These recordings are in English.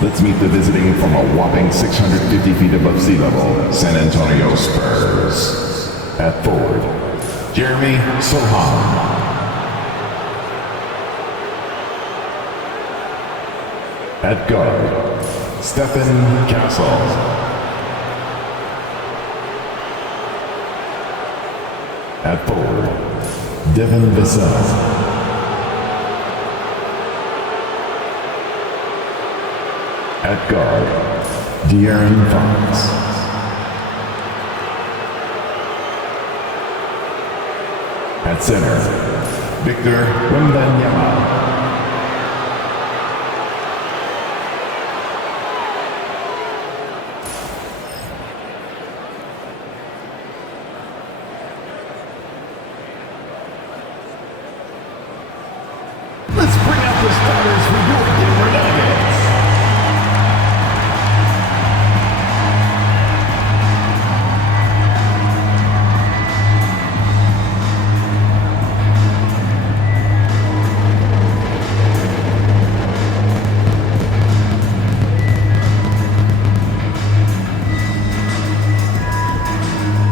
Let's meet the visiting from a whopping 650 feet above sea level, San Antonio Spurs. At forward, Jeremy Sohan. At guard, Stephen Castle. At forward, Devin Vassell. At guard, De'Aaron Fox. At center, Victor Wembanyama. Let's bring out the starters for your Denver Nuggets.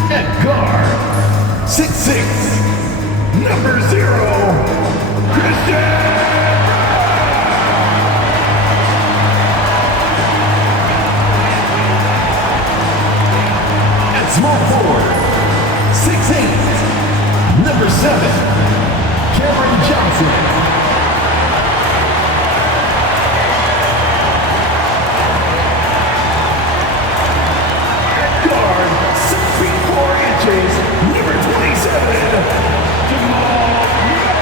At guard, 6'6", number 0, Christian. Small forward, 6'8", number 7, Cameron Johnson. At guard, 6 feet 4 inches, number 27, Jamal Murray.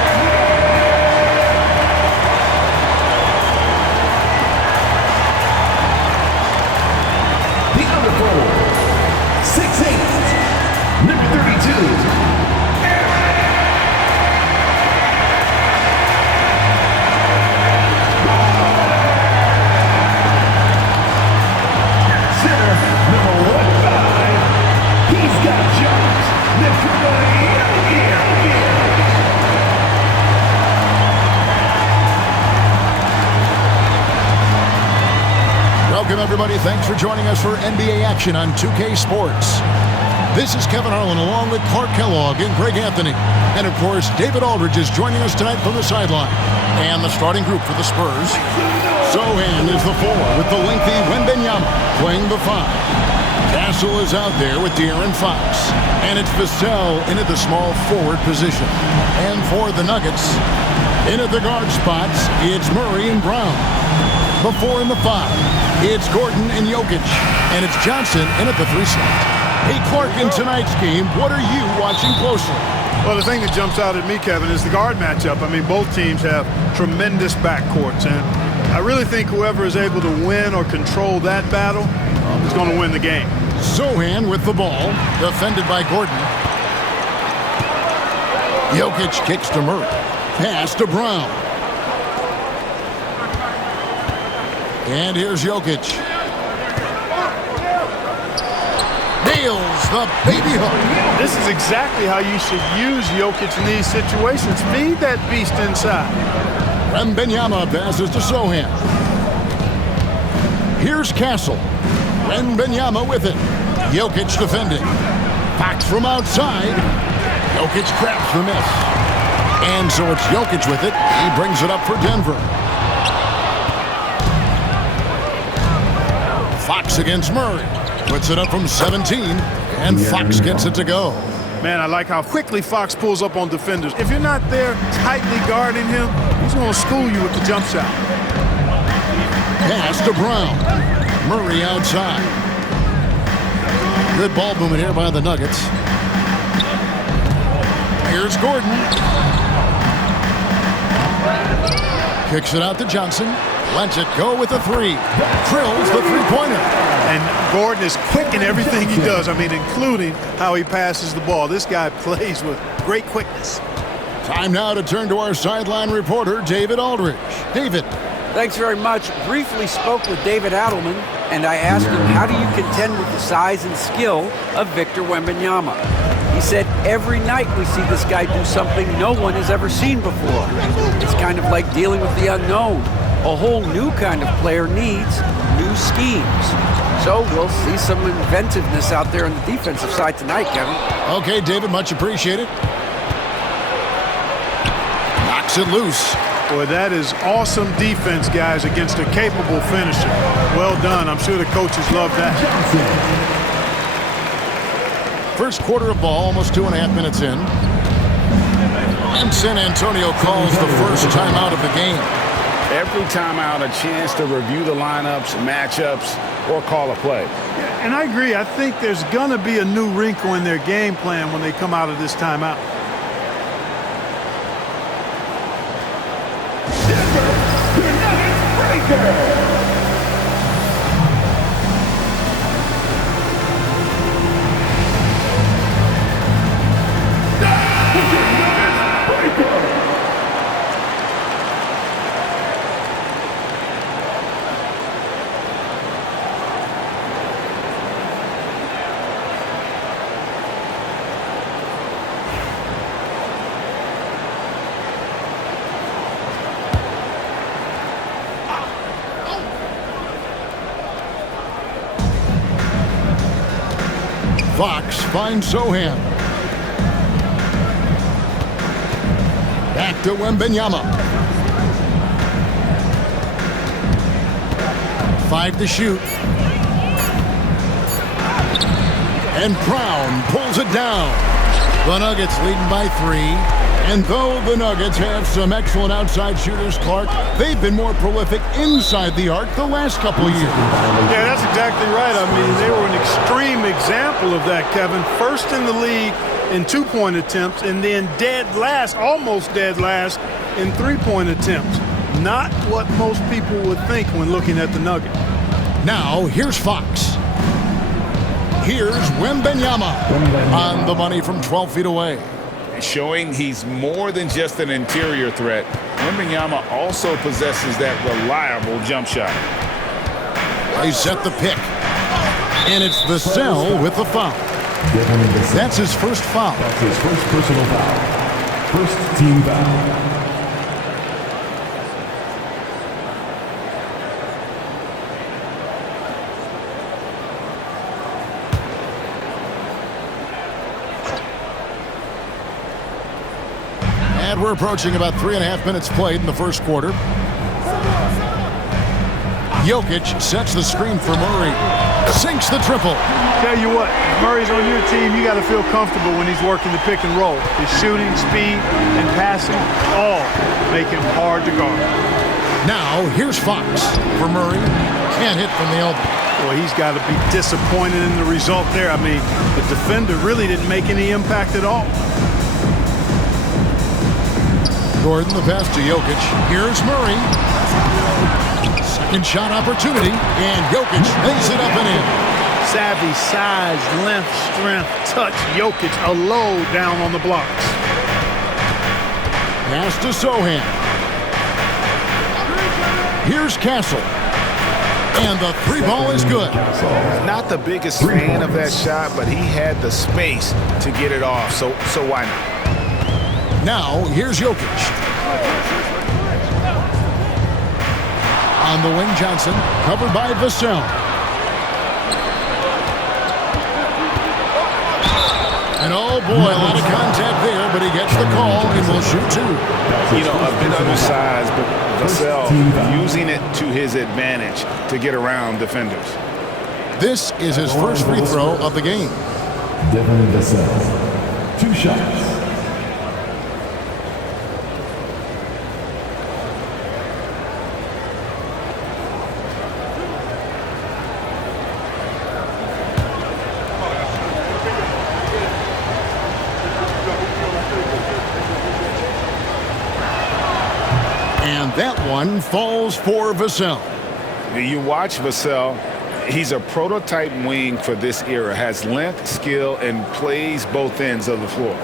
The other forward, 6'8", number 32, center, number 15, he's got jumps, Welcome, everybody. Thanks for joining us for NBA action on 2K Sports. This is Kevin Harlan along with Clark Kellogg and Greg Anthony. And, of course, David Aldridge is joining us tonight from the sideline. And the starting group for the Spurs. Sohan is the 4 with the lengthy Wembanyama playing the 5. Castle is out there with De'Aaron Fox. And it's Vassell in at the small forward position. And for the Nuggets, in at the guard spots, it's Murray and Brown. The 4 and the 5, it's Gordon and Jokic. And it's Johnson in at the 3 slot. Hey, Clark, in tonight's game, what are you watching closely? Well, the thing that jumps out at me, Kevin, is the guard matchup. I mean, both teams have tremendous backcourts, and I really think whoever is able to win or control that battle is going to win the game. Sohan with the ball, defended by Gordon. Jokic kicks to Murray. Pass to Brown. And here's Jokic. Nails the baby hook. This is exactly how you should use Jokic in these situations. Feed that beast inside. Wembanyama passes to Sohan. Here's Castle. Wembanyama with it. Jokic defending. Fox from outside. Jokic grabs the miss. And so it's Jokic with it. He brings it up for Denver. Fox against Murray. Puts it up from 17, and Fox gets it to go. Man, I like how quickly Fox pulls up on defenders. If you're not there tightly guarding him, he's going to school you with the jump shot. Pass to Brown. Murray outside. Good ball movement here by the Nuggets. Here's Gordon. Kicks it out to Johnson. Lets it go with the 3. Drills the three-pointer. And Gordon is quick in everything he does. I mean, including how he passes the ball. This guy plays with great quickness. Time now to turn to our sideline reporter, David Aldridge. David. Thanks very much. Briefly spoke with David Adelman, and I asked him, how do you contend with the size and skill of Victor Wembanyama? He said, every night we see this guy do something no one has ever seen before. It's kind of like dealing with the unknown. A whole new kind of player needs new schemes. So we'll see some inventiveness out there on the defensive side tonight, Kevin. Okay, David, much appreciated. Knocks it loose. Boy, that is awesome defense, guys, against a capable finisher. Well done. I'm sure the coaches love that. First quarter of ball, almost 2.5 minutes in. And San Antonio calls the first timeout of the game. Every timeout, a chance to review the lineups, matchups, or call a play. And I agree. I think there's going to be a new wrinkle in their game plan when they come out of this timeout. Fox finds Sohan. Back to Wembanyama. 5 to shoot. And Brown pulls it down. The Nuggets leading by 3. And though the Nuggets have some excellent outside shooters, Clark, they've been more prolific inside the arc the last couple of years. Yeah, that's exactly right. I mean, they were an extreme example of that, Kevin. First in the league in two-point attempts, and then dead last, almost dead last, in three-point attempts. Not what most people would think when looking at the Nuggets. Now, here's Fox. Here's Wembanyama on the money from 12 feet away. Showing he's more than just an interior threat. Wembanyama also possesses that reliable jump shot. They set the pick. And it's Vassell with the foul. That's his first foul. That's his first personal foul. First team foul. And we're approaching about 3.5 minutes played in the first quarter. Jokic sets the screen for Murray. Sinks the triple. Tell you what, if Murray's on your team, you got to feel comfortable when he's working the pick and roll. His shooting, speed, and passing all make him hard to guard. Now, here's Fox for Murray. Can't hit from the elbow. Boy, he's got to be disappointed in the result there. I mean, the defender really didn't make any impact at all. Gordon, the pass to Jokic. Here's Murray. Second shot opportunity, and Jokic lays it up and in. Savvy, size, length, strength, touch. Jokic, a low down on the blocks. Pass to Sohan. Here's Castle. And the three ball is good. Not the biggest fan of that shot, but he had the space to get it off, so why not? Now, here's Jokic. On the wing, Johnson, covered by Vassell. And oh boy, a lot of contact there, but he gets the call and will shoot two. You know, a bit undersized, but Vassell using it to his advantage to get around defenders. This is his first free throw of the game. Devin Vassell. 2 shots. And that one falls for Vassell. You watch Vassell, he's a prototype wing for this era, has length, skill, and plays both ends of the floor.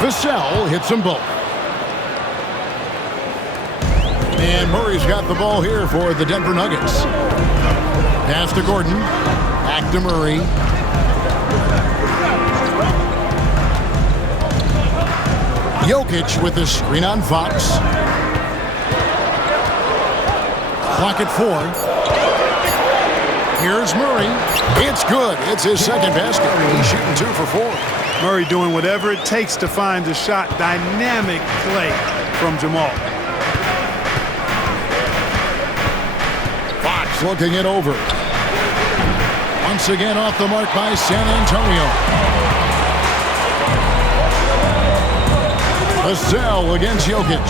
Vassell hits them both. And Murray's got the ball here for the Denver Nuggets. Pass to Gordon. Back to Murray. Jokic with the screen on Fox. Clock at 4. Here's Murray. It's good. It's his second basket. He's shooting 2 for 4. Murray doing whatever it takes to find the shot. Dynamic play from Jamal. Fox looking it over. Once again off the mark by San Antonio. Vassell against Jokic.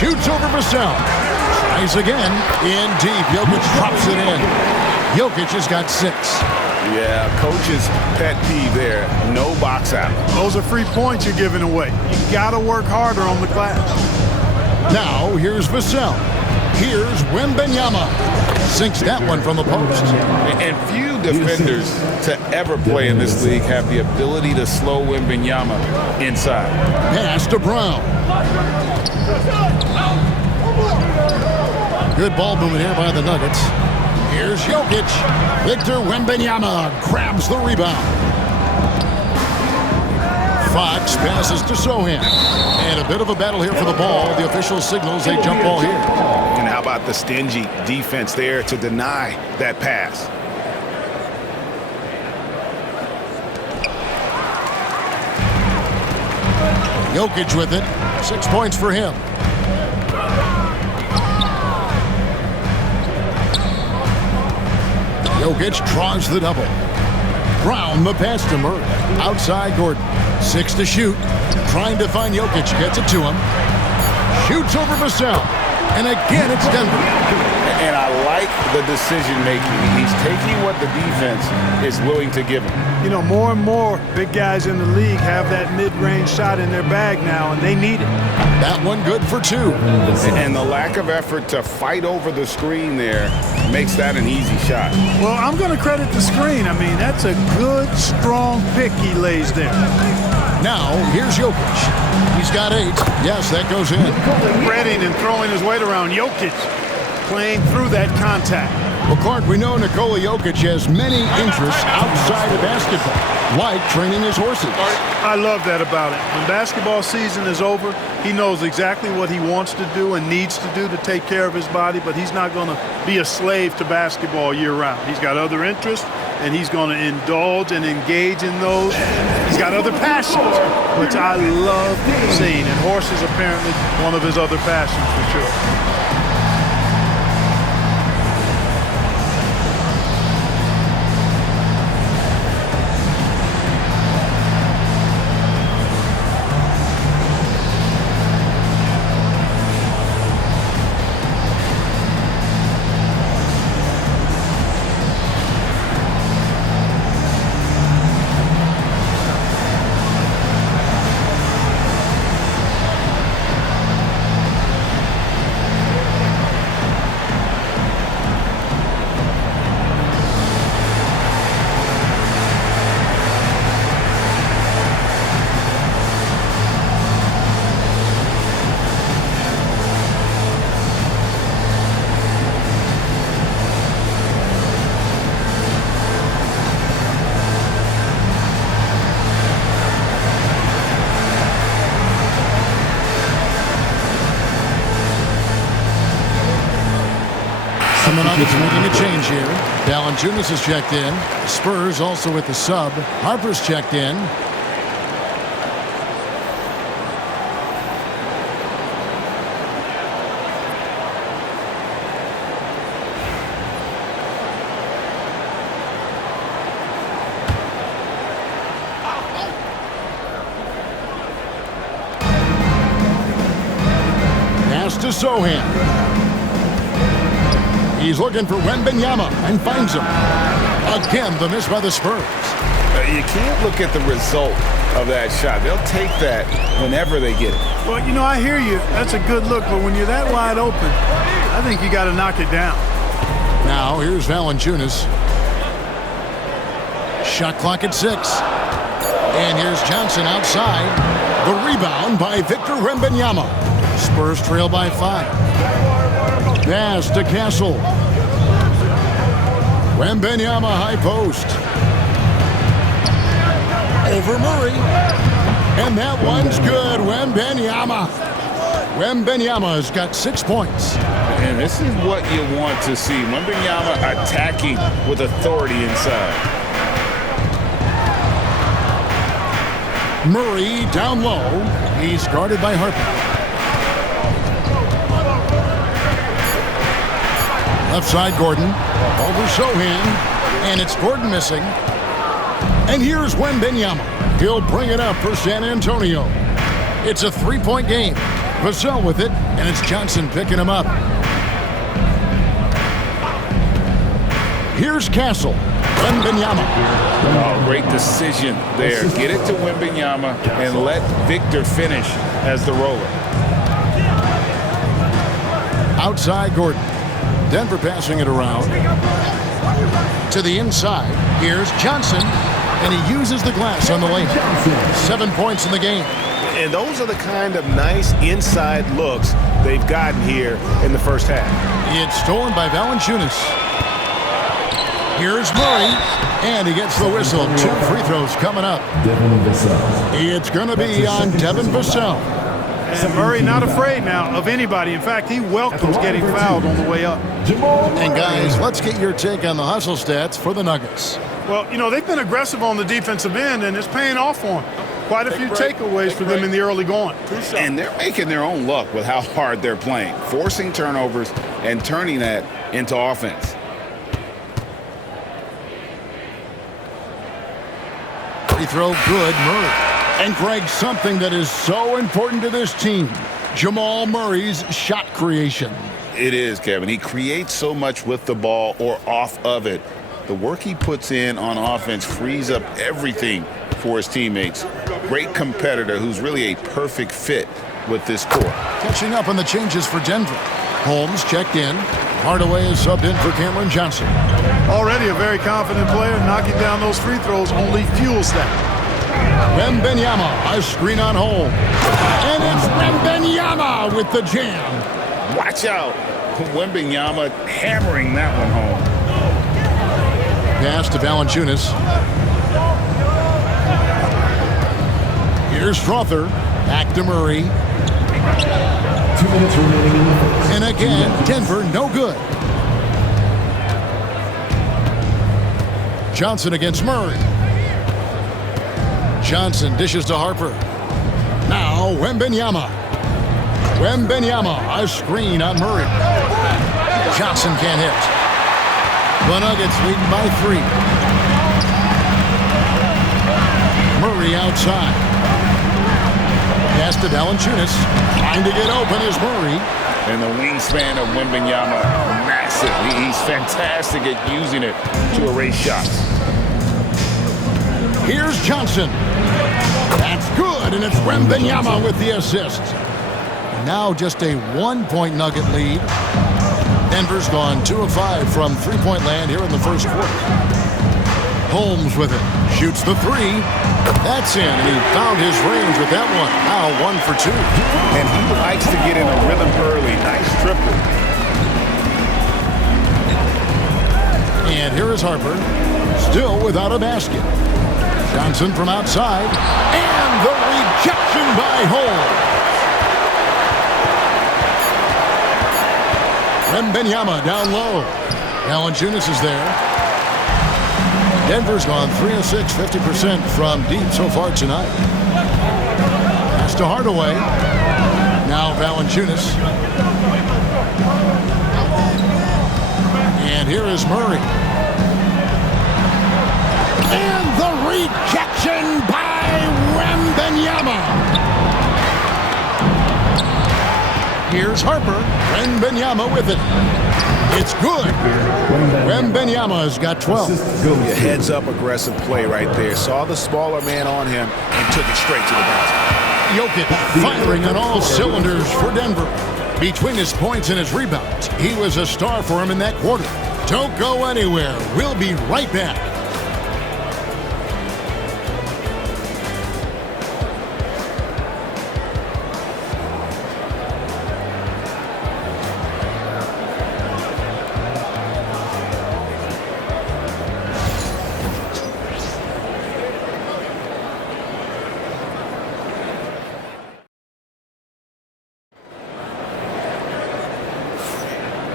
Shoots over Vassell. Tries again. In deep. Jokic drops it in. Jokic has got 6. Yeah, coach's pet peeve there. No box out. Those are free points you're giving away. You got to work harder on the glass. Now here's Vassell. Here's Wembanyama. Sinks that one from the post. And few defenders to ever play in this league have the ability to slow Wembanyama inside. Pass to Brown. Good ball movement here by the Nuggets. Here's Jokic. Victor Wembanyama grabs the rebound. Fox passes to Sohan. And a bit of a battle here for the ball. The official signals a jump ball here. And how about the stingy defense there to deny that pass? Jokic with it. 6 points for him. Jokic draws the double. Brown the pass to Murray. Outside Gordon. 6 to shoot. Trying to find Jokic. Gets it to him. Shoots over Vassell. And again, it's Denver. And I like the decision making. He's taking what the defense is willing to give him. You know, more and more big guys in the league have that mid-range shot in their bag now, and they need it. That one good for 2. And the lack of effort to fight over the screen there makes that an easy shot. Well, I'm going to credit the screen. I mean, that's a good, strong pick he lays there. Now, here's Jokic. He's got 8. Yes, that goes in. Spreading and throwing his weight around. Jokic playing through that contact. Well, Clark, we know Nikola Jokic has many interests outside of basketball, like training his horses. I love that about it. When basketball season is over, he knows exactly what he wants to do and needs to do to take care of his body, but he's not going to be a slave to basketball year-round. He's got other interests, and he's going to indulge and engage in those. He's got other passions, which I love seeing, and horses apparently one of his other passions for sure. And the Nuggets making a change here. Valanciunas has checked in. The Spurs also with the sub. Harper's checked in. Pass to Sohan. He's looking for Wembanyama and finds him. Again, the miss by the Spurs. You can't look at the result of that shot. They'll take that whenever they get it. Well, you know, I hear you. That's a good look, but when you're that wide open, I think you got to knock it down. Now, here's Valanciunas. Shot clock at 6. And here's Johnson outside. The rebound by Victor Wembanyama. Spurs trail by 5. Pass to Castle. Wembanyama high post. Over Murray. And that one's good. Wembanyama's got 6 points. And this is what you want to see. Wembanyama attacking with authority inside. Murray down low. He's guarded by Harper. Left side, Gordon. Over Sohan. And it's Gordon missing. And here's Wembanyama. He'll bring it up for San Antonio. It's a 3-point game. Vassell with it, and it's Johnson picking him up. Here's Castle. Wembanyama. Oh, great decision there. Get it to Wembanyama and let Victor finish as the roller. Outside Gordon. Denver passing it around. To the inside. Here's Johnson. And he uses the glass on the lane. 7 points in the game. And those are the kind of nice inside looks they've gotten here in the first half. It's stolen by Valanciunas. Here's Murray. And he gets the whistle. 2 free throws coming up. It's going to be on Devin Vassell. And Murray not afraid now of anybody. In fact, he welcomes getting fouled on the way up. And guys, let's get your take on the hustle stats for the Nuggets. Well, you know, they've been aggressive on the defensive end, and it's paying off for them. Quite a few takeaways for them in the early going. And they're making their own luck with how hard they're playing, forcing turnovers and turning that into offense. Free throw good, Murray. And Greg, something that is so important to this team, Jamal Murray's shot creation. It is, Kevin. He creates so much with the ball or off of it. The work he puts in on offense frees up everything for his teammates. Great competitor who's really a perfect fit with this core. Catching up on the changes for Denver. Holmes checked in. Hardaway is subbed in for Cameron Johnson. Already a very confident player. Knocking down those free throws only fuels that. Wembanyama, a screen on hold. And it's Wembanyama with the jam. Watch out. Wembanyama hammering that one home. Pass to Valanciunas. Here's Strother. Back to Murray. 2 minutes remaining in the first. And again, Denver no good. Johnson against Murray. Johnson dishes to Harper. Now Wembanyama. Wembanyama, a screen on Murray. Johnson can't hit. The Nuggets leading by 3. Murray outside. Pass to Valanciunas. Trying to get open is Murray. And the wingspan of Wembanyama, massive. He's fantastic at using it to erase shots. Here's Johnson. That's good, and it's Wembanyama with the assist. Now just a 1-point Nugget lead. Denver's gone 2 of 5 from three-point land here in the first quarter. Holmes with it. Shoots the 3. That's in, and he found his range with that one. Now 1 for 2. And he likes to get in a rhythm early. Nice triple. And here is Harper, still without a basket. Johnson from outside, and the rejection by Holmes. Wembanyama down low. Valanciunas is there. Denver's gone 3 of 6, 50% from deep so far tonight. Pass to Hardaway. Now Valanciunas. And here is Murray. And the rejection by Wembanyama. Here's Harper. Wembanyama with it. It's good. Wembanyama's got 12. A heads-up aggressive play right there. Saw the smaller man on him and took it straight to the basket. Jokic firing on all cylinders for Denver. Between his points and his rebounds, he was a star for him in that quarter. Don't go anywhere. We'll be right back.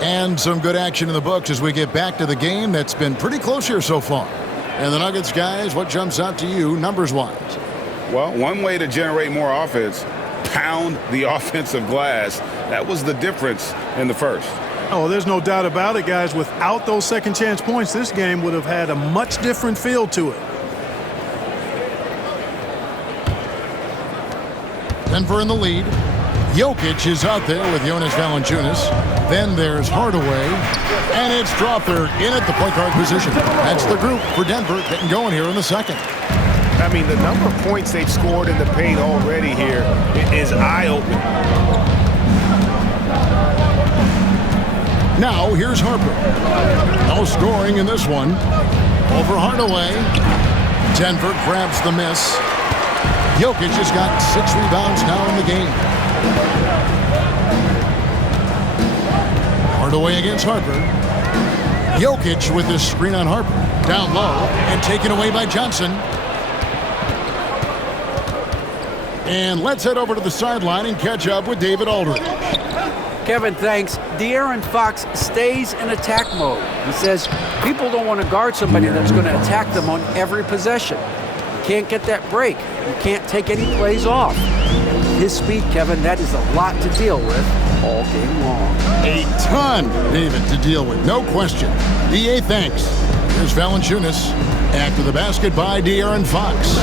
And some good action in the books as we get back to the game that's been pretty close here so far. And the Nuggets, guys, what jumps out to you numbers-wise? Well, one way to generate more offense, pound the offensive glass. That was the difference in the first. Oh, there's no doubt about it, guys. Without those second chance points, this game would have had a much different feel to it. Denver in the lead. Jokic is out there with Jonas Valanciunas. Then there's Hardaway. And it's Strawther in at the point guard position. That's the group for Denver getting going here in the second. I mean, the number of points they've scored in the paint already here is eye-opening. Now, here's Harper. No scoring in this one. Over Hardaway. Denver grabs the miss. Jokic has got 6 rebounds now in the game. Hardaway against Harper. Jokic with this screen on Harper. Down low and taken away by Johnson. And let's head over to the sideline and catch up with David Aldridge. Kevin, thanks. De'Aaron Fox stays in attack mode. He says people don't want to guard somebody that's going to attack them on every possession. You can't get that break. You can't take any plays off. His speed, Kevin, that is a lot to deal with all game long. A ton, David, to deal with, no question. DA, thanks. Here's Valanciunas. After the basket by De'Aaron Fox.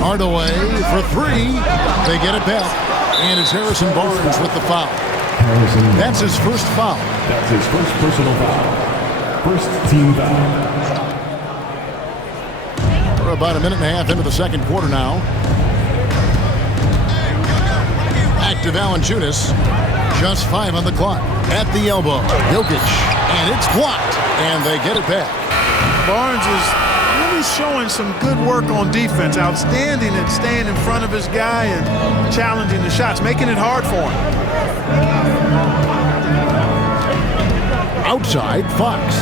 Hardaway for 3. They get it back. And it's Harrison Barnes with the foul. That's his first foul. That's his first personal foul. First team foul. We're about a minute and a half into the second quarter now. Back to Valanciunas. Just 5 on the clock. At the elbow. Jokic. And it's blocked. And they get it back. Barnes is really showing some good work on defense. Outstanding at staying in front of his guy and challenging the shots, making it hard for him. Outside, Fox.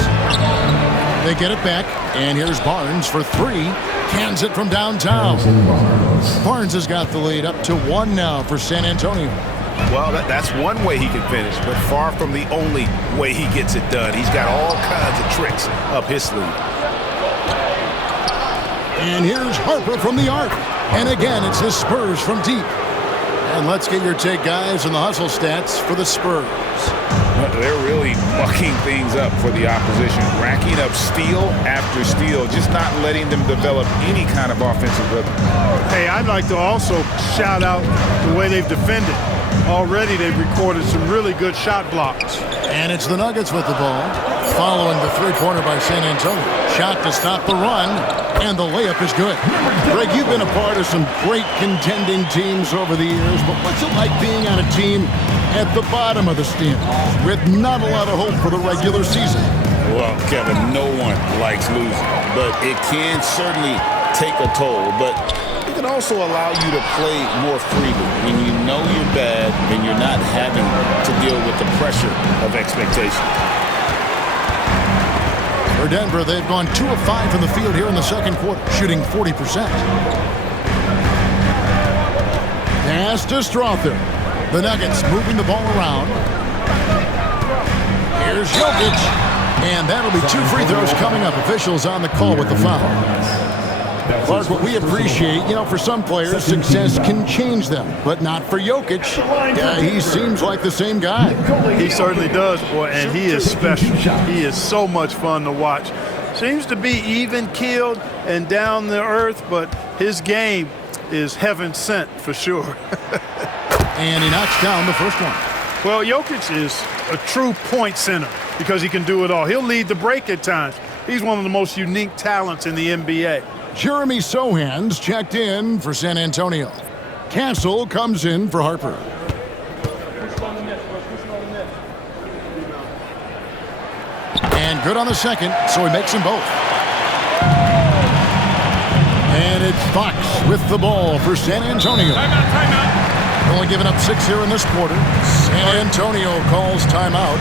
They get it back, and here's Barnes for 3. Cans it from downtown. Barnes has got the lead up to 1 now for San Antonio. Well, that's one way he can finish, but far from the only way he gets it done. He's got all kinds of tricks up his sleeve. And here's Harper from the arc. And again, it's the Spurs from deep. And let's get your take, guys, on the hustle stats for the Spurs. They're really mucking things up for the opposition, racking up steal after steal, just not letting them develop any kind of offensive rhythm. Hey, I'd like to also shout out the way they've defended. Already they've recorded some really good shot blocks. And it's the Nuggets with the ball, following the three-pointer by San Antonio. Shot to stop the run, and the layup is good. Greg, you've been a part of some great contending teams over the years, but what's it like being on a team at the bottom of the standings with not a lot of hope for the regular season? Well, Kevin, no one likes losing, but it can certainly take a toll. But it can also allow you to play more freely when you know you're bad and you're not having to deal with the pressure of expectation. For Denver, they've gone 2 of 5 from the field here in the second quarter, shooting 40%. Pass to Strawther. The Nuggets moving the ball around. Here's Jokic. And that'll be 2 free throws coming up. Officials on the call with the foul. Clark, what we appreciate, for some players, success can change them, but not for Jokic. He seems like the same guy. He certainly does, boy, and he is special. He is so much fun to watch. Seems to be even-keeled and down to earth, but his game is heaven sent for sure. And he knocks down the first one. Well, Jokic is a true point center because he can do it all. He'll lead the break at times. He's one of the most unique talents in the NBA. Jeremy Sohan's checked in for San Antonio. Castle comes in for Harper. And good on the second, so he makes them both. And it's Fox with the ball for San Antonio. Timeout. Only giving up 6 here in this quarter. San Antonio calls timeout.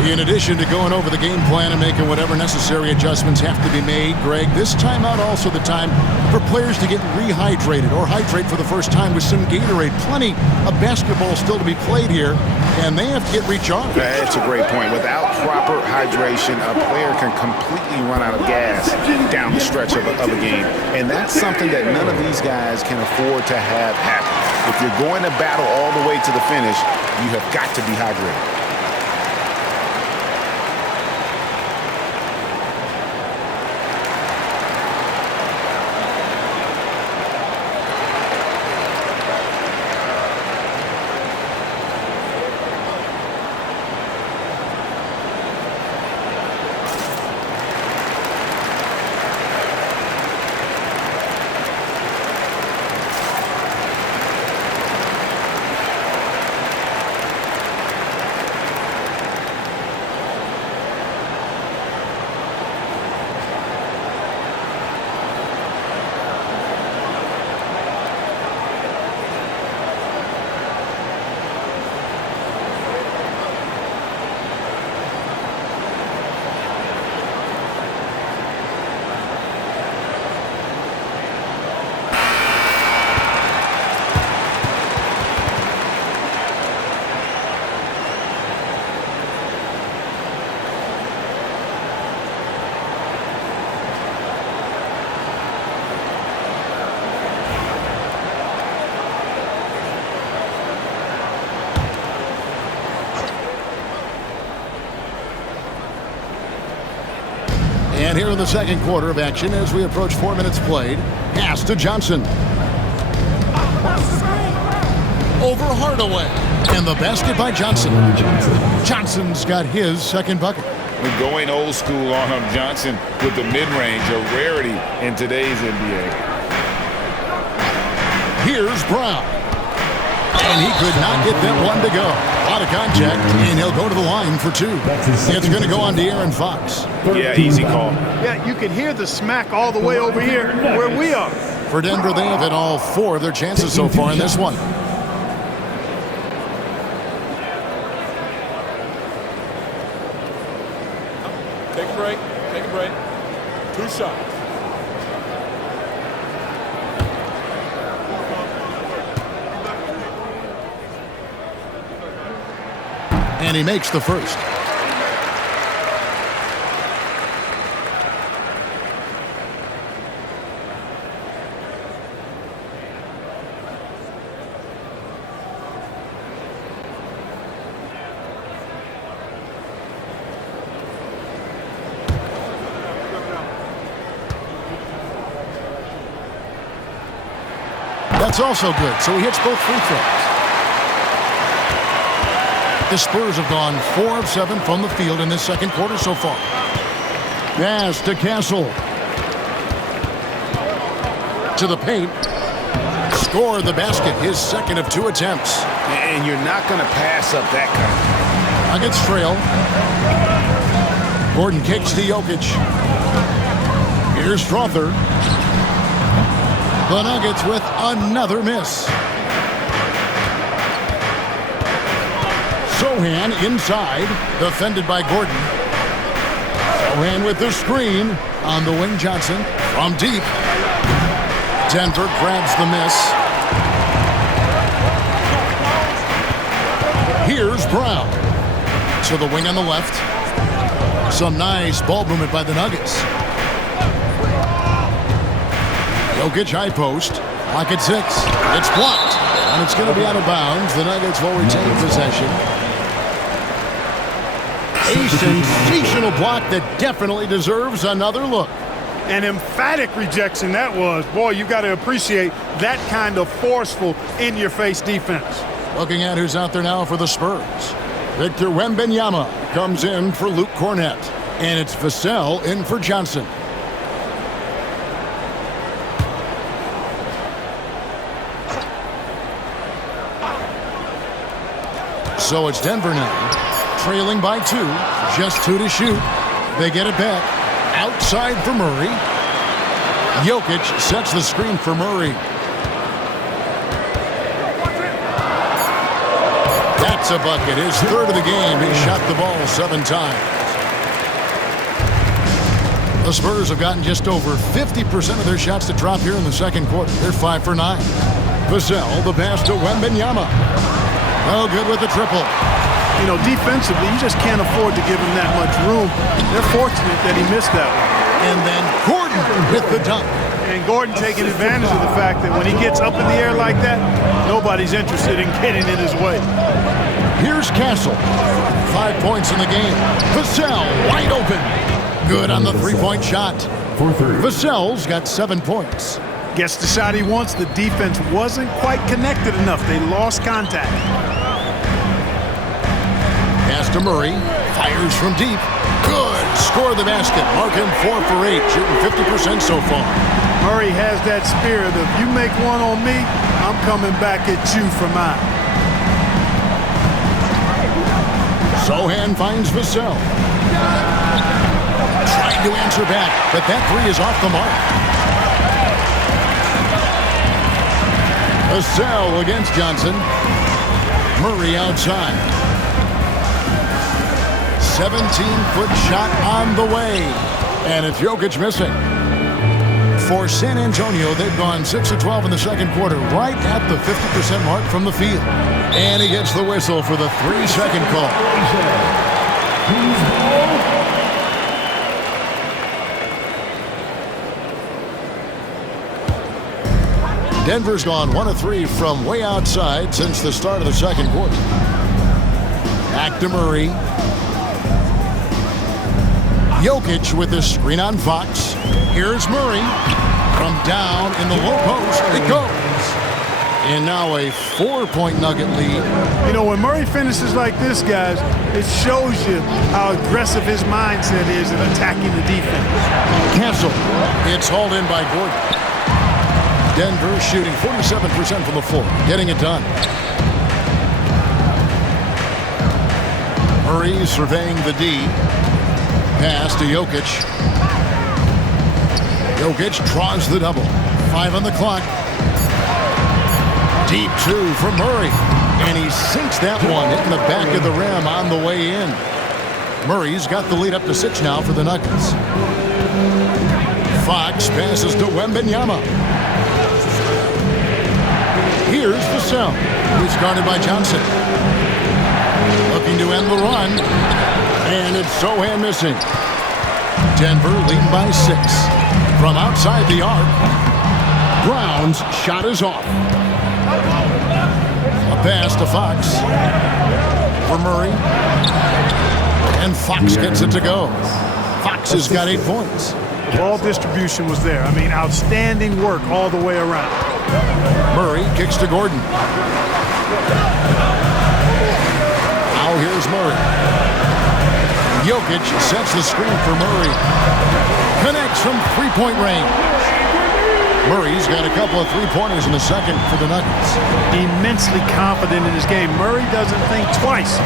In addition to going over the game plan and making whatever necessary adjustments have to be made, Greg, this timeout also the time for players to get rehydrated or hydrate for the first time with some Gatorade. Plenty of basketball still to be played here, and they have to get recharged. That's a great point. Without proper hydration, a player can completely run out of gas down the stretch of a game. And that's something that none of these guys can afford to have happen. If you're going to battle all the way to the finish, you have got to be hydrated. And here in the second quarter of action, as we approach 4 minutes played, pass to Johnson. Over Hardaway. And the basket by Johnson. Johnson's got his second bucket. We're going old school on him, Johnson, with the mid-range, a rarity in today's NBA. Here's Brown. And he could not get that one to go. Out of contact, and he'll go to the line for two. It's going to go on to De'Aaron Fox. Yeah, easy call. Yeah, you can hear the smack all the way over here where we are. For Denver, they have hit all 4 of their chances so far in this one. Take a break. Take a break. 2 shots. And he makes the first. That's also good, so he hits both free throws. The Spurs have gone 4 of 7 from the field in this second quarter so far. Pass to Castle. To the paint. Score the basket, his second of 2 attempts. And you're not going to pass up that kind. Nuggets trail. Gordon kicks to Jokic. Here's Strother. The Nuggets with another miss. Sohan inside, defended by Gordon. Sohan with the screen on the wing. Johnson from deep. Denver grabs the miss. Here's Brown to the wing on the left. Some nice ball movement by the Nuggets. Jokic high post. Pocket 6. It's blocked. And it's going to be out of bounds. The Nuggets will retain possession. A sensational block that definitely deserves another look. An emphatic rejection that was. Boy, you got to appreciate that kind of forceful, in-your-face defense. Looking at who's out there now for the Spurs. Victor Wembanyama comes in for Luke Cornett. And it's Vassell in for Johnson. So it's Denver now. Trailing by 2, just 2 to shoot. They get it back. Outside for Murray. Jokic sets the screen for Murray. That That's a bucket. His third of the game. He shot the ball 7 times. The Spurs have gotten just over 50% of their shots to drop here in the second quarter. They're 5 for 9. Vassell, the pass to Wembanyama. Oh, good with the triple. You know, defensively, you just can't afford to give him that much room. They're fortunate that he missed that one. And then Gordon with the dunk. And Gordon taking advantage of the fact that when he gets up in the air like that, nobody's interested in getting in his way. Here's Castle. 5 points in the game. Vassell wide open. Good on the three-point shot. Vassell's got 7 points. Gets the shot he wants. The defense wasn't quite connected enough. They lost contact. Pass to Murray. Fires from deep. Good. Score the basket. Mark him 4 for 8. Shooting 50% so far. Murray has that spirit of, you make one on me, I'm coming back at you for mine. Sohan finds Vassell. Trying to answer back, but that three is off the mark. Vassell against Johnson. Murray outside. 17-foot shot on the way. And it's Jokic missing. For San Antonio, they've gone 6 of 12 in the second quarter, right at the 50% mark from the field. And he gets the whistle for the 3-second call. Denver's gone 1 of 3 from way outside since the start of the second quarter. Back to Murray. Jokic with the screen on Fox. Here's Murray. From down in the low post, it goes. And now a 4-point Nugget lead. You know, when Murray finishes like this, guys, it shows you how aggressive his mindset is in attacking the defense. Castle. It's hauled in by Gordon. Denver shooting 47% from the floor, getting it done. Murray surveying the D. Pass to Jokic. Jokic draws the double. 5 on the clock. Deep 2 from Murray. And he sinks that one, hitting the back of the rim on the way in. Murray's got the lead up to 6 now for the Nuggets. Fox passes to Wembanyama. Here's Vassell, who's guarded by Johnson. Looking to end the run. And it's Sohan missing. Denver leading by 6. From outside the arc, Brown's shot is off. A pass to Fox for Murray. And Fox gets it to go. Fox has got 8 points. The ball distribution was there. I mean, outstanding work all the way around. Murray kicks to Gordon. Now here's Murray. Jokic sets the screen for Murray. Connects from three-point range. Murray's got a couple of three-pointers in the second for the Nuggets. Immensely confident in his game. Murray doesn't think twice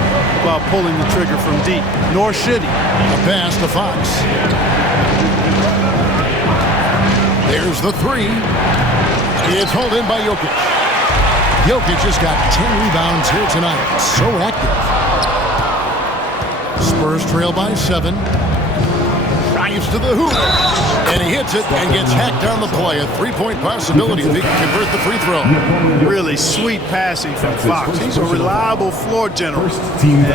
about pulling the trigger from deep, nor should he. A pass to Fox. There's the 3. It's hauled in by Jokic. Jokic has got 10 rebounds here tonight. So active. Spurs trail by 7. Drives to the hoop. And he hits it and gets hacked down the play. A 3-point possibility if he can convert the free throw. Really sweet passing from Fox. He's a reliable floor general and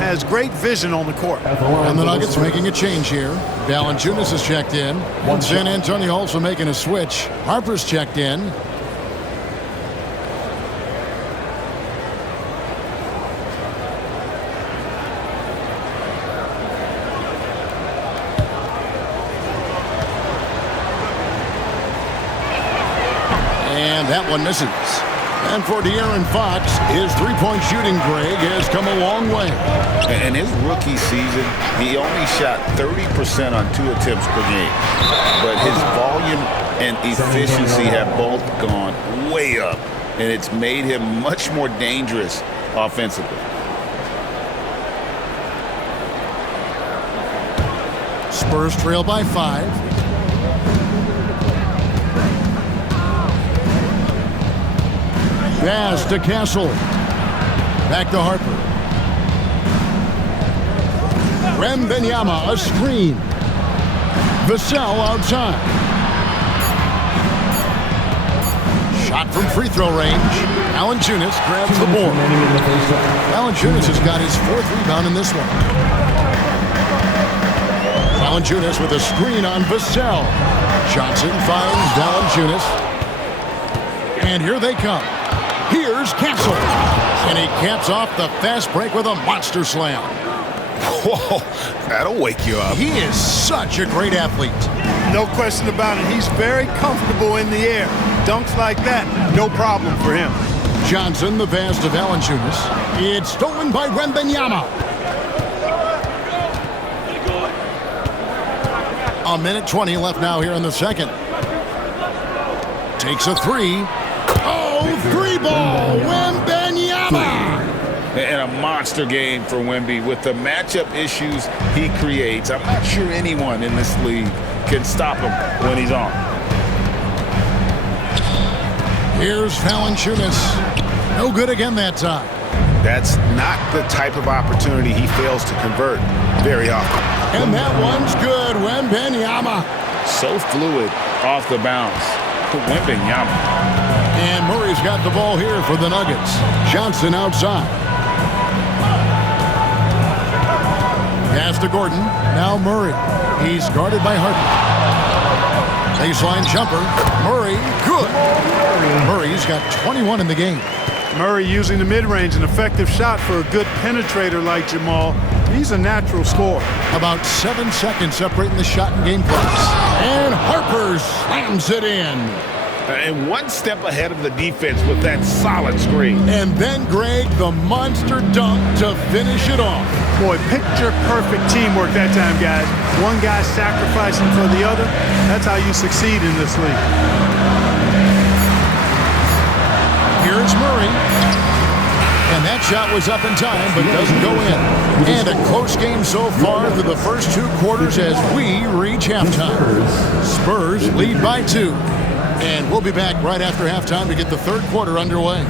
has great vision on the court. And the Nuggets making a change here. Valanciunas has checked in. And San Antonio also making a switch. Harper's checked in. And that one misses. And for De'Aaron Fox, his three-point shooting, Greg, has come a long way. In his rookie season, he only shot 30% on 2 attempts per game. But his volume and efficiency have both gone way up. And it's made him much more dangerous offensively. Spurs trail by 5. Pass to Castle. Back to Harper. Wembanyama, a screen. Vassell outside. Shot from free throw range. Valanciunas grabs the board. Valanciunas has got his 4th rebound in this one. Valanciunas with a screen on Vassell. Johnson finds Valanciunas. And here they come. Here's Castle. And he caps off the fast break with a monster slam. Whoa, that'll wake you up. He is such a great athlete. No question about it. He's very comfortable in the air. Dunks like that, no problem for him. Johnson, the pass to Valanciunas. It's stolen by Wembanyama. A minute 20 left now here in the second. Takes a 3. Oh, 3-ball. Wembanyama. And a monster game for Wemby with the matchup issues he creates. I'm not sure anyone in this league can stop him when he's on. Here's Valanciunas. No good again that time. That's not the type of opportunity he fails to convert very often. And that one's good. Wembanyama. So fluid off the bounce. Wembanyama. And Murray's got the ball here for the Nuggets. Johnson outside. Pass to Gordon. Now Murray. He's guarded by Harden. Baseline jumper. Murray, good. Murray's got 21 in the game. Murray using the mid-range, an effective shot for a good penetrator like Jamal. He's a natural scorer. About 7 seconds separating the shot and game clocks. And Harper slams it in. And one step ahead of the defense with that solid screen. And then Greg, the monster dunk to finish it off. Boy, picture-perfect teamwork that time, guys. One guy sacrificing for the other. That's how you succeed in this league. Here's Murray. And that shot was up in time, but doesn't go in. And a close game so far through the first 2 quarters as we reach halftime. Spurs lead by 2. And we'll be back right after halftime to get the 3rd quarter underway.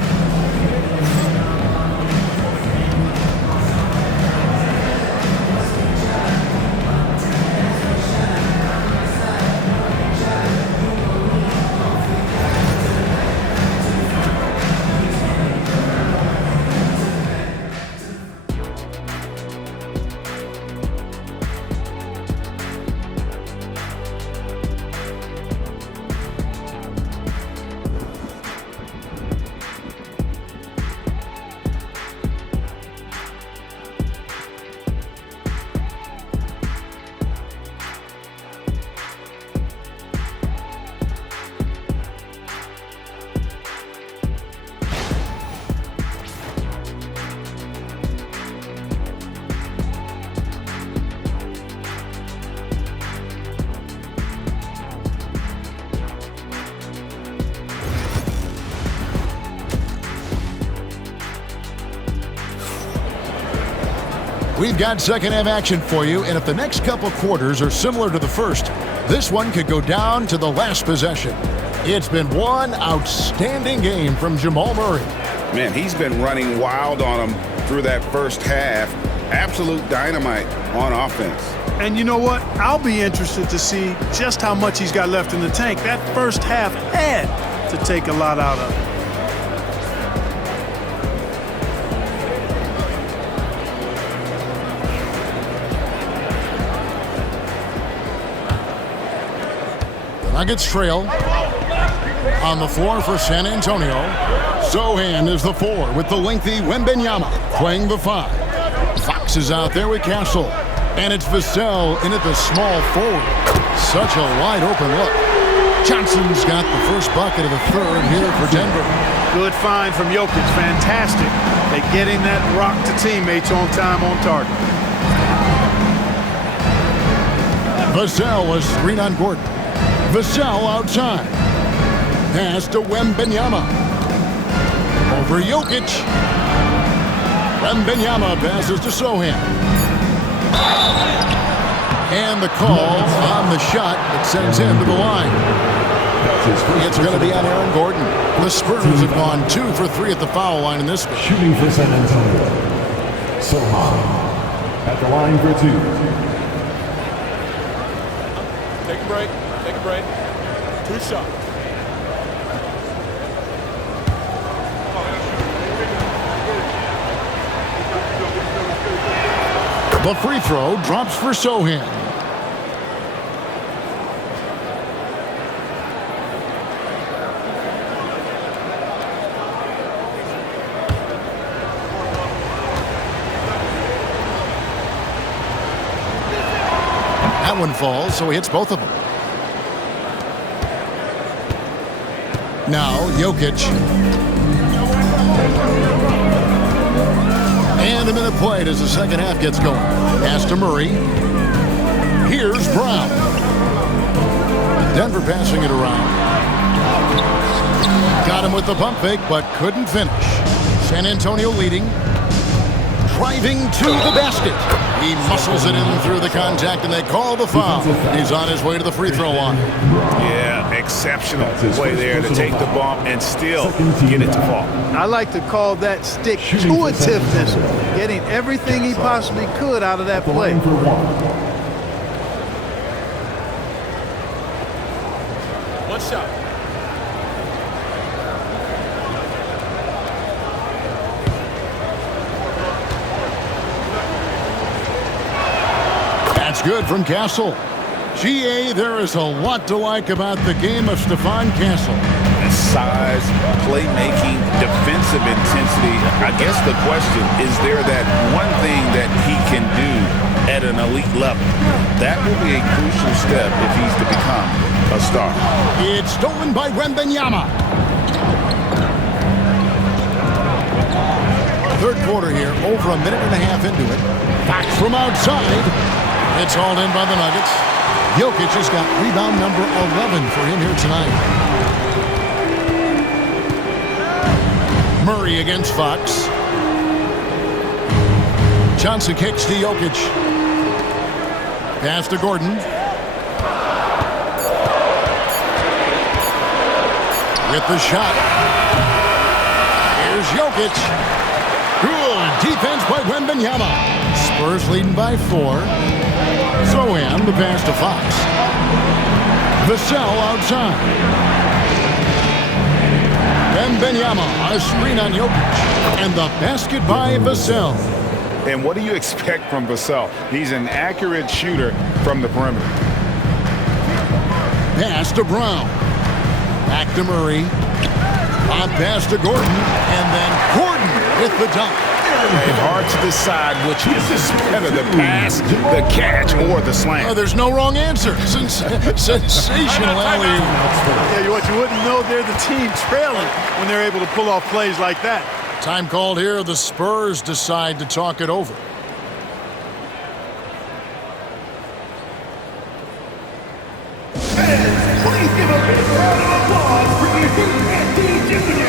We've got second half action for you, and if the next couple quarters are similar to the first, this one could go down to the last possession. It's been one outstanding game from Jamal Murray. Man, he's been running wild on him through that first half. Absolute dynamite on offense. And you know what? I'll be interested to see just how much he's got left in the tank. That first half had to take a lot out of it. Nuggets trail. On the floor for San Antonio. Sochan is the 4 with the lengthy Wembanyama playing the 5. Fox is out there with Castle. And it's Vassell in at the small forward. Such a wide open look. Johnson's got the first bucket of the 3rd here for Denver. Good find from Jokic. Fantastic at getting that rock to teammates on time, on target. Vassell was screen on Gordon. Vassell outside. Pass to Wembanyama. Over Jokic. Wembanyama passes to Sochan. And the call on the shot that sends him to the line. It's going to be on Aaron Gordon. The Spurs have gone 2 for 3 at the foul line in this one. Shooting for San Antonio. Sochan. At the line for two. Take a break. Take a break. 2 shots. The free throw drops for Sochan. That one falls, so he hits both of them. Now, Jokic. And a minute played as the second half gets going. Pass to Murray. Here's Brown. Denver passing it around. Got him with the pump fake, but couldn't finish. San Antonio leading. Driving to the basket. He muscles it in through the contact, and they call the foul. He's on his way to the free throw line. Yeah, exceptional play there to take the bump and still get it to fall. I like to call that stick-to-itiveness, getting everything he possibly could out of that play. Line for one. 1 shot. That's good from Castle. GA, there is a lot to like about the game of Stephon Castle. Size, playmaking, defensive intensity. I guess the question, is there that one thing that he can do at an elite level? That will be a crucial step if he's to become a star. It's stolen by Wembanyama. Third quarter here, over a minute and a half into it. Back from outside. It's hauled in by the Nuggets. Jokic has got rebound number 11 for him here tonight. Murray against Fox. Johnson kicks to Jokic. Pass to Gordon. With the shot. Here's Jokic. Good defense by Wembanyama. Spurs leading by 4. Sochan, the pass to Fox. Vassell outside. Wembanyama, a screen on Jokic. And the basket by Vassell. And what do you expect from Vassell? He's an accurate shooter from the perimeter. Pass to Brown. Back to Murray. On pass to Gordon. And then Gordon with the dunk. And hard to decide which is better, the pass, the catch, or the slam. Oh, there's no wrong answer. Sensational alley-oop. Yeah, what you wouldn't know, they're the team trailing when they're able to pull off plays like that. Time called here. The Spurs decide to talk it over. Please give a big round of applause for Anthony Jr.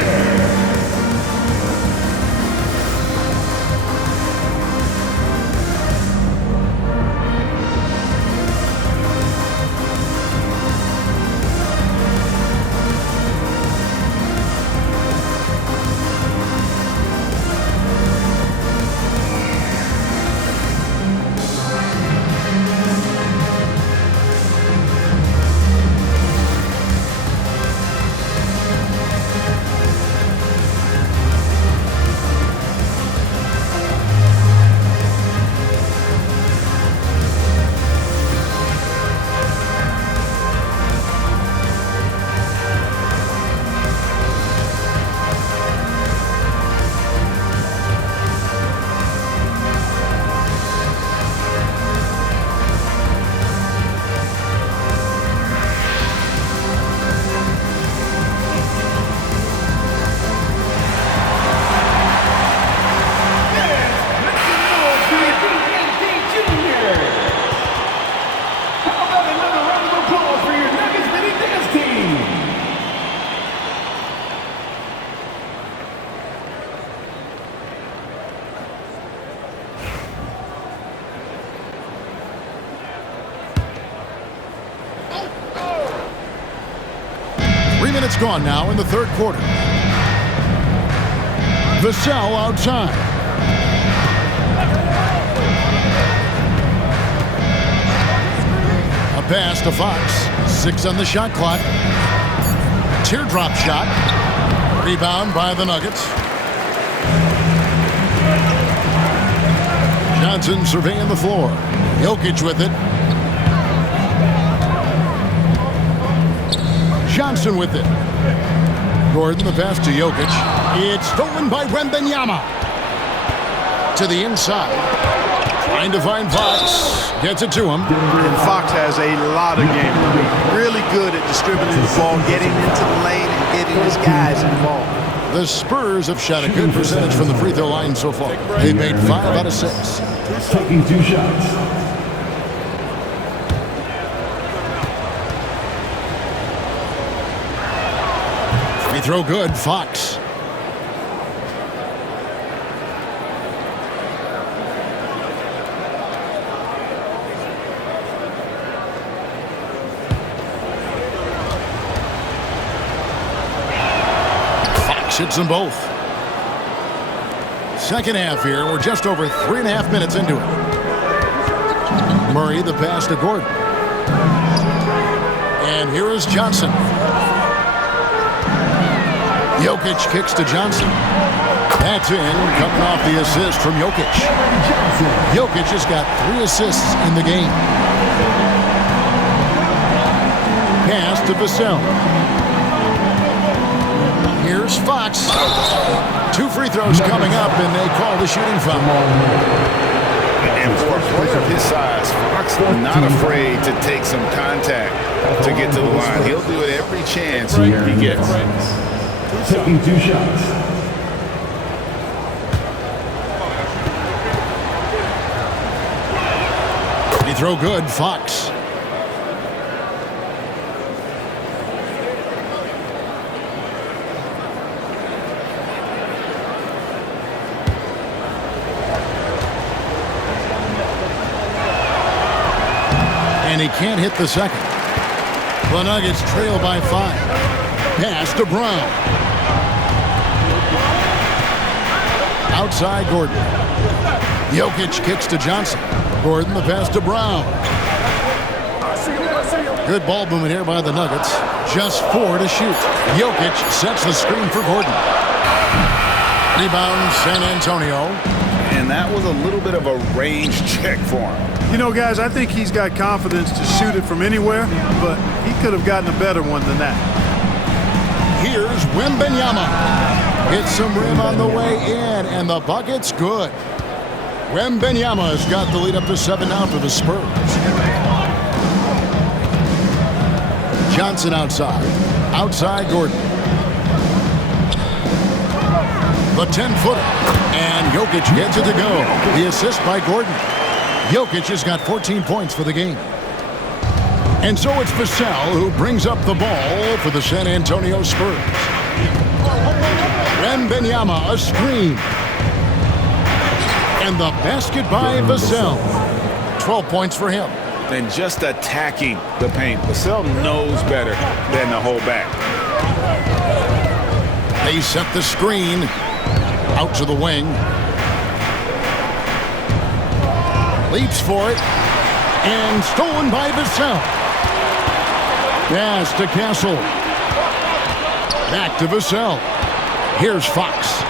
3 minutes gone now in the third quarter. Vassell outside. pass to Fox. 6 on the shot clock. Teardrop shot. Rebound by the Nuggets. Johnson surveying the floor. Jokic with it. Johnson with it. Gordon the pass to Jokic. It's stolen by Wembanyama. To the inside. Trying to find Fox. Gets it to him. And Fox has a lot of game. Really good at distributing the ball, getting into the lane, and getting his guys involved. The Spurs have shot a good percentage from the free throw line so far. They've made 5 out of 6. Taking 2 shots. Free throw good, Fox. Hits them both. Second half here. We're just over 3.5 minutes into it. Murray the pass to Gordon. And here is Johnson. Jokic kicks to Johnson. That's in, coming off the assist from Jokic. Jokic has got 3 assists in the game. Pass to Vassell. Here's Fox. 2 free throws coming up, and they call the shooting foul. And for a player of his size, Fox not afraid to take some contact to get to the line. He'll do it every chance he gets. Taking 2 shots. Free throw good, Fox. And he can't hit the second. The Nuggets trail by 5. Pass to Brown. Outside Gordon. Jokic kicks to Johnson. Gordon the pass to Brown. Good ball movement here by the Nuggets. Just 4 to shoot. Jokic sets the screen for Gordon. Rebound San Antonio. And that was a little bit of a range check for him. You know, guys, I think he's got confidence to shoot it from anywhere, but he could have gotten a better one than that. Here's Wembanyama. Hits some rim on the way in, and the bucket's good. Wembanyama has got the lead up to 7 now for the Spurs. Johnson outside. Outside Gordon. The 10-footer. And Jokic gets it to go. The assist by Gordon. Jokic has got 14 points for the game. And so it's Vassell who brings up the ball for the San Antonio Spurs. Wembanyama, a screen. And the basket by Vassell. 12 points for him. And just attacking the paint. Vassell knows better than to hold back. They set the screen out to the wing. Leaps for it. And stolen by Vassell. Pass to Castle. Back to Vassell. Here's Fox.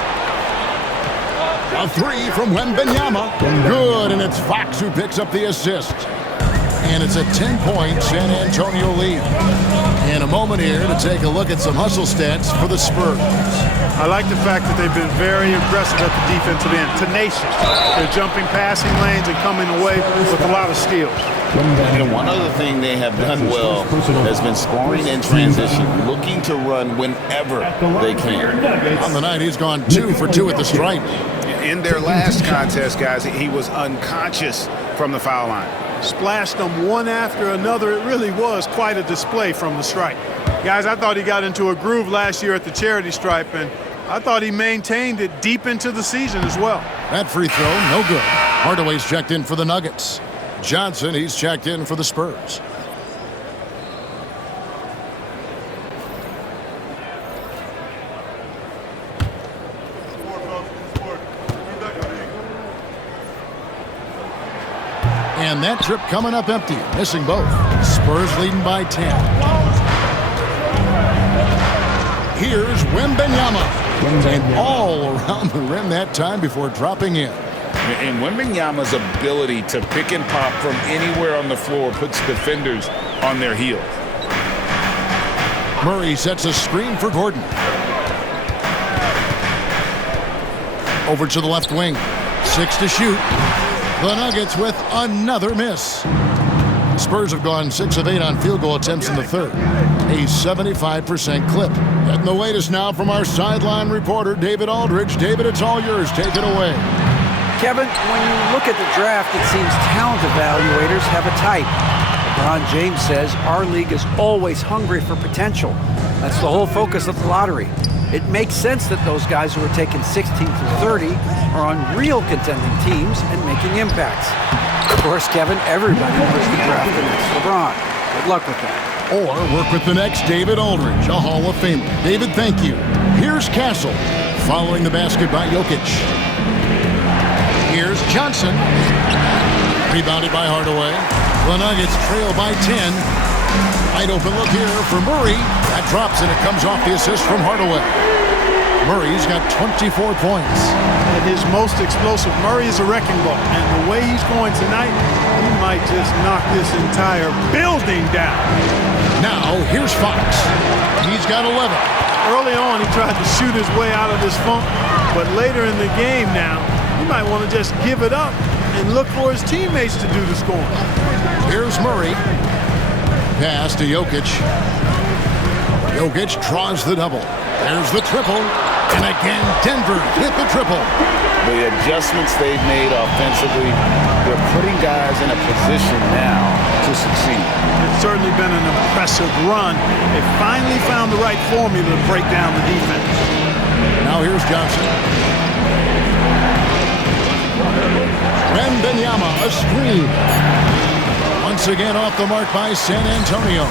A 3 from Wembanyama. Good, and it's Fox who picks up the assist. And it's a 10-point San Antonio lead. In a moment here to take a look at some hustle stats for the Spurs. I like the fact that they've been very aggressive at the defensive end, tenacious. They're jumping passing lanes and coming away with a lot of steals. And one other thing they have done well has been scoring in transition, looking to run whenever they can. On the night, he's gone 2 for 2 at the stripe. In their last contest, guys, he was unconscious from the foul line. Splashed them one after another. It really was quite a display from the stripe. Guys, I thought he got into a groove last year at the charity stripe, and I thought he maintained it deep into the season as well. That free throw, no good. Hardaway's checked in for the Nuggets. Johnson, he's checked in for the Spurs. And that trip coming up empty, missing both. Spurs leading by 10. Here's Wembanyama. And all around the rim that time before dropping in. And Wembanyama's ability to pick and pop from anywhere on the floor puts defenders on their heels. Murray sets a screen for Gordon. Over to the left wing. 6 to shoot. The Nuggets with another miss. The Spurs have gone 6 of 8 on field goal attempts in the third. A 75% clip. Getting the latest now from our sideline reporter, David Aldridge. David, it's all yours. Take it away. Kevin, when you look at the draft, it seems talent evaluators have a type. LeBron James says our league is always hungry for potential. That's the whole focus of the lottery. It makes sense that those guys who are taken 16 through 30 are on real contending teams and making impacts. Of course, Kevin, everybody wants to draft the next LeBron. Good luck with that. Or work with the next David Aldridge, a Hall of Famer. David, thank you. Here's Castle, following the basket by Jokic. Here's Johnson. Rebounded by Hardaway. The Nuggets trail by 10. Wide open look here for Murray. That drops and it comes off the assist from Hardaway. Murray's got 24 points. At his most explosive, Murray is a wrecking ball. And the way he's going tonight, he might just knock this entire building down. Now, here's Fox. He's got 11. Early on, he tried to shoot his way out of this funk. But later in the game now, he might want to just give it up and look for his teammates to do the scoring. Here's Murray. Pass to Jokic. Jokic draws the double. There's the triple. And again, Denver hit the triple. The adjustments they've made offensively, they're putting guys in a position now to succeed. It's certainly been an impressive run. They finally found the right formula to break down the defense. Now here's Johnson. Wembanyama, a screen. Once again off the mark by San Antonio.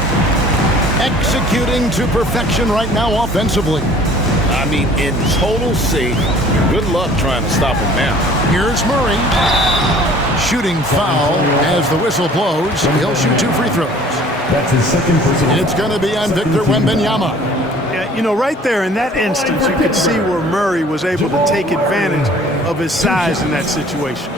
Executing to perfection right now offensively. I mean, in total sync. Good luck trying to stop him now. Here's Murray. Shooting foul as the whistle blows. He'll shoot 2 free throws. That's his second personal. It's going to be on Victor Wembanyama. Yeah, you know, right there in that instance, you could see where Murray was able to take advantage of his size in that situation.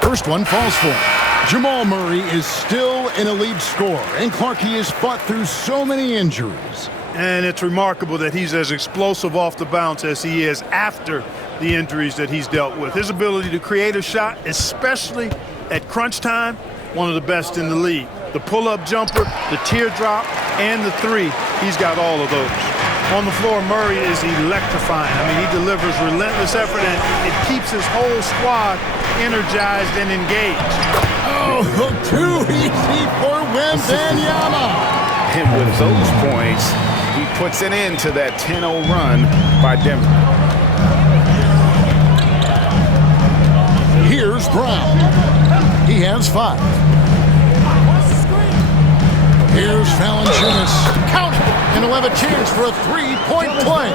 First one falls for him. Jamal Murray is still an elite scorer, and Clarkie has fought through so many injuries. And it's remarkable that he's as explosive off the bounce as he is after the injuries that he's dealt with. His ability to create a shot, especially at crunch time, one of the best in the league. The pull-up jumper, the teardrop, and the three, he's got all of those. On the floor, Murray is electrifying. I mean, he delivers relentless effort, and it keeps his whole squad energized and engaged. Oh, too easy for Wembanyama. And with those points, he puts an end to that 10-0 run by Denver. Here's Brown. He has 5. Here's Valanciunas. Count it! And he'll have a chance for a 3-point play.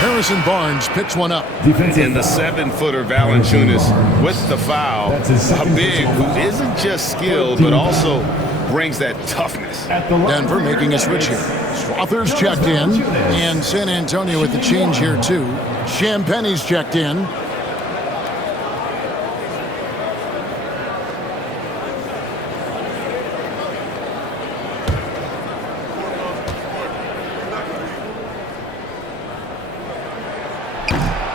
Harrison Barnes picks one up. In the 7-footer, Valanciunas with the foul. A big who isn't just skilled, but also brings that toughness. Denver making a switch here. Strother's checked in. And San Antonio with the change here, too. Champagne's checked in.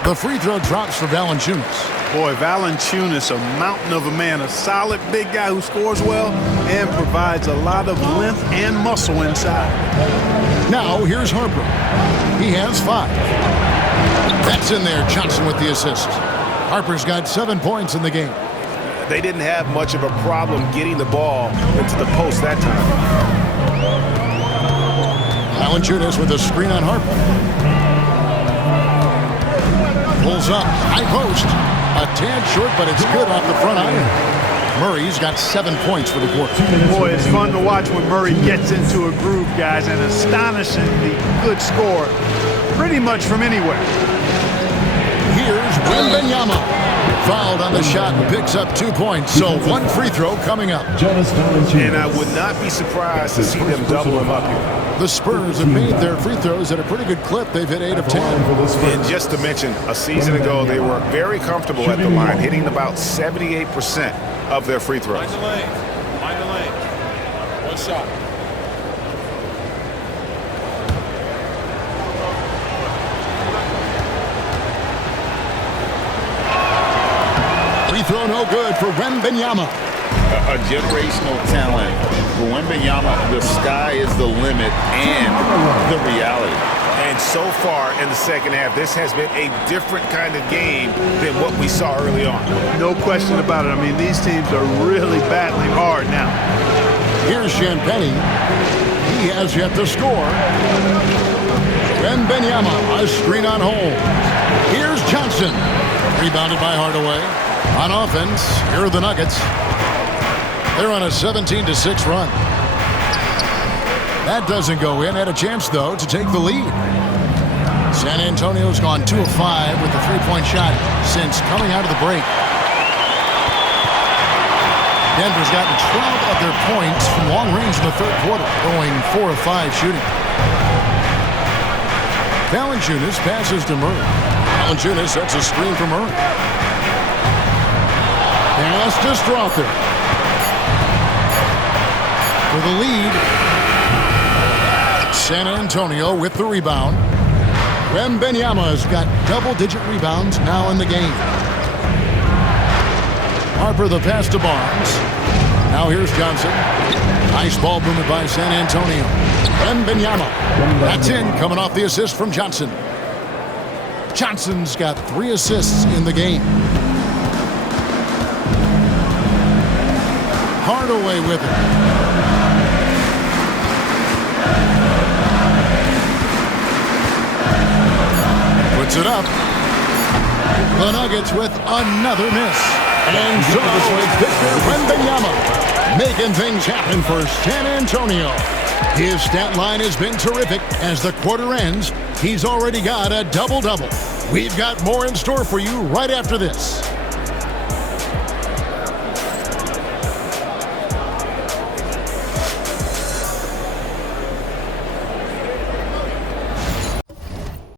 The free throw drops for Valanciunas. Boy, Valanciunas, a mountain of a man, a solid big guy who scores well and provides a lot of length and muscle inside. Now here's Harper. He has 5. That's in there. Johnson with the assist. Harper's got 7 points in the game. They didn't have much of a problem getting the ball into the post that time. Valanciunas with a screen on Harper. Pulls up, high post. A tad short, but it's good off the front iron. Murray's got 7 points for the quarter. Boy, it's fun to watch when Murray gets into a groove, guys. An astonishingly good score, pretty much from anywhere. Here's Wembanyama. Fouled on the shot and picks up 2 points. So 1 free throw coming up. And I would not be surprised to see them double him up here. The Spurs have made their free throws at a pretty good clip. They've hit 8 of 10. And just to mention, a season ago, they were very comfortable at the line, hitting about 78% of their free throws. Mind the lane. Mind the lane. One shot. Free throw no good for Wembanyama. A generational talent. For Wembanyama, the sky is the limit and the reality. And so far in the second half, this has been a different kind of game than what we saw early on. No question about it. I mean, these teams are really battling hard now. Here's Champagnie. He has yet to score. Wembanyama, a screen on hold. Here's Johnson. Rebounded by Hardaway. On offense, here are the Nuggets. They're on a 17-6 run. That doesn't go in. Had a chance, though, to take the lead. San Antonio's gone 2 of 5 with the three-point shot since coming out of the break. Denver's gotten 12 of their points from long range in the third quarter, going 4 of 5 shooting. Valanciunas passes to Murray. Valanciunas sets a screen for Murray. Pass to Strother. For the lead. San Antonio with the rebound. Wembanyama's got double-digit rebounds now in the game. Harper the pass to Barnes. Now here's Johnson. Nice ball movement by San Antonio. Wembanyama. That's in, coming off the assist from Johnson. Johnson's got 3 assists in the game. Hardaway with it. Puts it up. The Nuggets with another miss. And so it's Victor Wembanyama making things happen for San Antonio. His stat line has been terrific. As the quarter ends, he's already got a double-double. We've got more in store for you right after this.